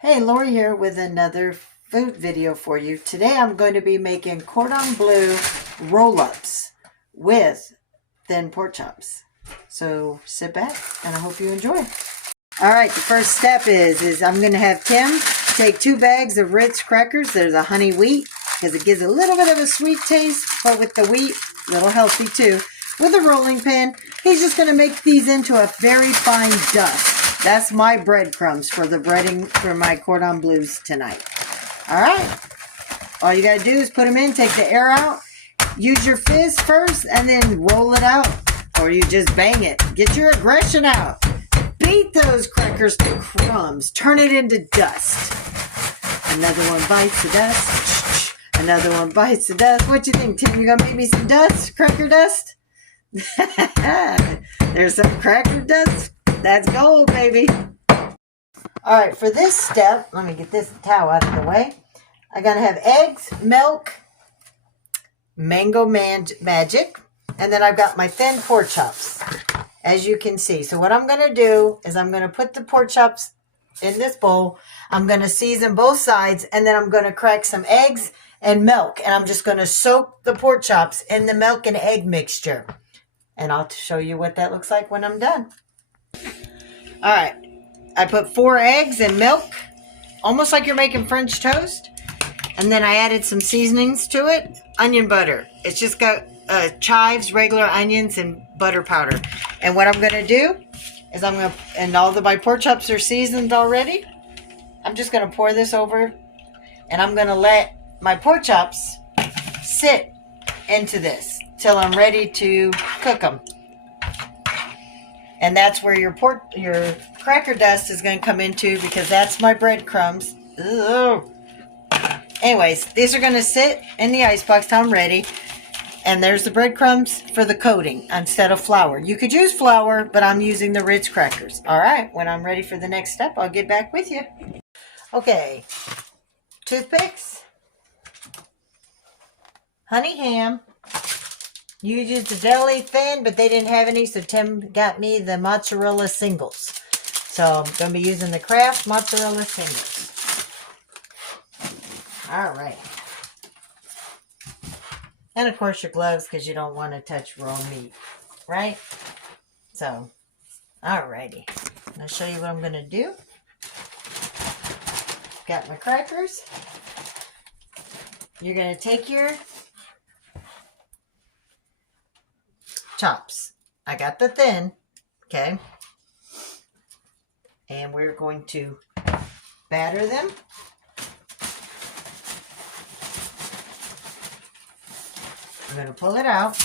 Hey, Lori here with another food video for you. Today I'm going to be making Cordon Bleu roll-ups with thin pork chops. So sit back and I hope you enjoy. All right, the first step is I'm going to have Tim take 2 bags of Ritz crackers. There's a honey wheat because it gives a little bit of a sweet taste, but with the wheat, a little healthy too. With a rolling pin, he's just going to make these into a very fine dust. That's my breadcrumbs for the breading for my Cordon Bleus tonight. All right. All you got to do is put them in, take the air out, use your fist first, and then roll it out. Or you just bang it. Get your aggression out. Beat those crackers to crumbs. Turn it into dust. Another one bites the dust. Another one bites the dust. What you think, Tim? You going to make me some dust? Cracker dust? There's some cracker dust. That's gold, baby. All right, for this step, let me get this towel out of the way. I'm going to have eggs, milk, mango magic, and then I've got my thin pork chops, as you can see. So what I'm going to do is I'm going to put the pork chops in this bowl. I'm going to season both sides, and then I'm going to crack some eggs and milk, and I'm just going to soak the pork chops in the milk and egg mixture. And I'll show you what that looks like when I'm done. All right, I put 4 eggs and milk, almost like you're making French toast. And then I added some seasonings to it. Onion butter. It's just got chives, regular onions, and butter powder. And what I'm going to do is and all my pork chops are seasoned already. I'm just going to pour this over, and I'm going to let my pork chops sit into this till I'm ready to cook them. And that's where your cracker dust is going to come into, because that's my breadcrumbs. Ugh. Anyways, these are going to sit in the icebox till I'm ready. And there's the breadcrumbs for the coating instead of flour. You could use flour, but I'm using the Ritz crackers. All right, when I'm ready for the next step, I'll get back with you. Okay, toothpicks, honey ham. You used the deli thin, but they didn't have any, so Tim got me the mozzarella singles. So I'm going to be using the Kraft mozzarella singles. All right. And of course your gloves, because you don't want to touch raw meat, right? So, all righty. I'll show you what I'm going to do. Got my crackers. You're going to take your chops. I got the thin, okay? And we're going to batter them. I'm going to pull it out.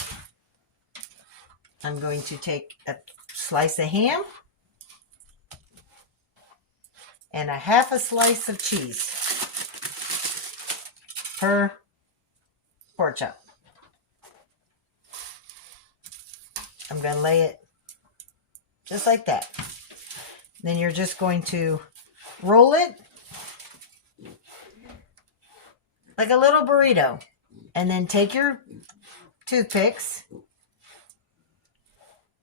I'm going to take a slice of ham and a half a slice of cheese per pork chop. I'm going to lay it just like that. Then you're just going to roll it like a little burrito. And then take your toothpicks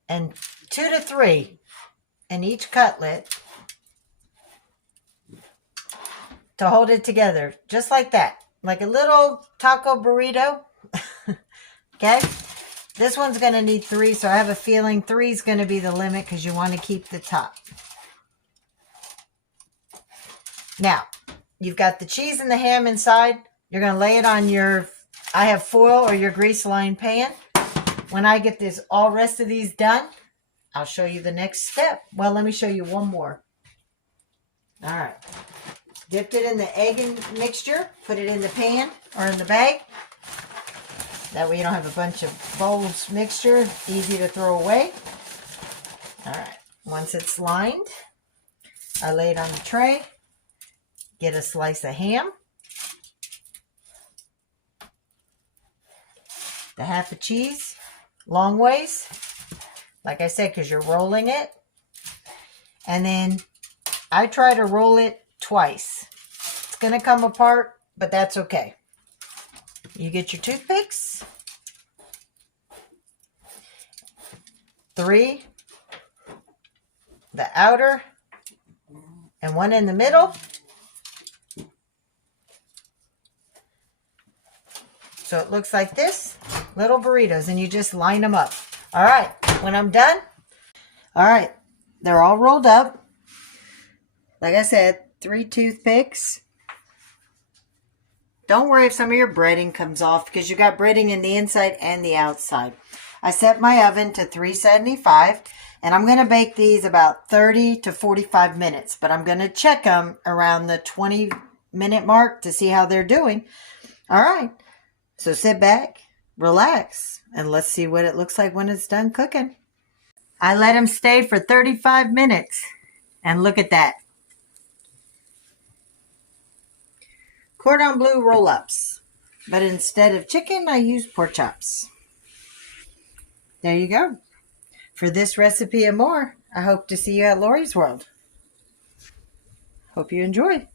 and 2 to 3 in each cutlet to hold it together. Just like that. Like a little taco burrito. Okay? This one's going to need 3, so I have a feeling 3 is going to be the limit because you want to keep the top. Now, you've got the cheese and the ham inside. You're going to lay it on I have foil or your grease lined pan. When I get all rest of these done, I'll show you the next step. Well, let me show you one more. All right. Dipped it in the egg mixture. Put it in the pan or in the bag. That way you don't have a bunch of bowls mixture. Easy to throw away. All right. Once it's lined, I lay it on the tray. Get a slice of ham. The half a cheese. Long ways. Like I said, because you're rolling it. And then I try to roll it twice. It's going to come apart, but that's okay. You get your toothpicks. 3. The outer. And 1 in the middle. So it looks like this, little burritos, and you just line them up. All right, when I'm done, all right, they're all rolled up. Like I said, 3 toothpicks. Don't worry if some of your breading comes off because you got breading in the inside and the outside. I set my oven to 375 and I'm going to bake these about 30 to 45 minutes, but I'm going to check them around the 20-minute mark to see how they're doing. All right, so sit back, relax, and let's see what it looks like when it's done cooking. I let them stay for 35 minutes and look at that. Cordon Bleu roll-ups, but instead of chicken, I use pork chops. There you go. For this recipe and more, I hope to see you at Lori's World. Hope you enjoy.